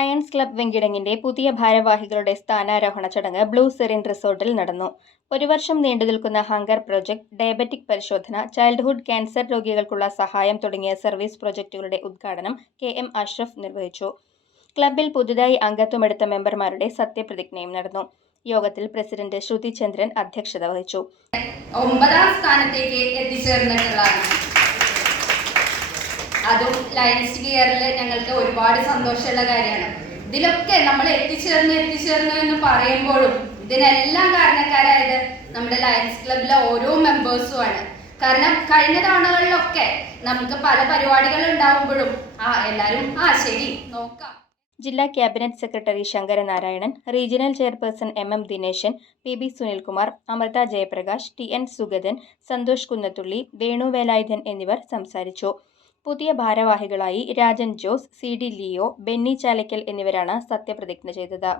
Lions club വെങ്കിടങ്ങിന്റെ പുതിയ ഭാരവാഹികളുടെ സ്ഥാനാരോഹണ ചടങ്ങ് ബ്ലൂ സെറിൻ റിസോർട്ടിൽ നടന്നു. ഒരു വർഷം നീണ്ടുനിൽക്കുന്ന ഹങ്കർ പ്രൊജക്ട് ഡയബറ്റിക് പരിശോധന ചൈൽഡ്ഹുഡ് ക്യാൻസർ രോഗികൾക്കുള്ള സഹായം തുടങ്ങിയ സർവീസ് പ്രോജക്റ്റുകളുടെ ഉദ്ഘാടനം കെ എം അഷ്റഫ് നിർവഹിച്ചു. ക്ലബിൽ പുതുതായി അംഗത്വമെടുത്ത മെമ്പർമാരുടെ സത്യപ്രതിജ്ഞയും നടന്നു. യോഗത്തിൽ പ്രസിഡന്റ് ശ്രുതി ചന്ദ്രൻ അധ്യക്ഷത വഹിച്ചു. ഒമ്പതാം സ്ഥാനത്തേക്ക് എത്തിച്ചേർന്നിട്ടുള്ളതാണ്. അതും ലയൻസ് ഗിയറിൽ ഞങ്ങൾക്ക് ഒരുപാട് സന്തോഷമുള്ള കാര്യമാണ്. ഇതിലൊക്കെ നമ്മൾ എത്തിച്ചേർന്ന് എത്തിച്ചേർന്നു എന്ന് പറയുമ്പോഴും ഇതിനെല്ലാം കാരണക്കാരായത് നമ്മുടെ ലയൻസ് ക്ലബിലെ ഓരോ മെമ്പേഴ്സുമാണ് കാരണം കഴിഞ്ഞ തവണകളിലൊക്കെ നമുക്ക് പല പരിപാടികൾ ഉണ്ടാവുമ്പോഴും ആ എല്ലാവരും ആ ശരി നോക്കാം. ജില്ലാ cabinet secretary Sankaranarayanan regional chairperson M M Dineshan P B Sunilkumar Amritha Jayaprakash T N Sugathan Santhosh Kunnathulli Venu Velayudhan എന്നിവർ സംസാരിച്ചു. പുതിയ ഭാരവാഹികളായി Rajan Jose C D Leo Benny Chalakkal എന്നിവരാണ് സത്യപ്രതിജ്ഞ ചെയ്തത്.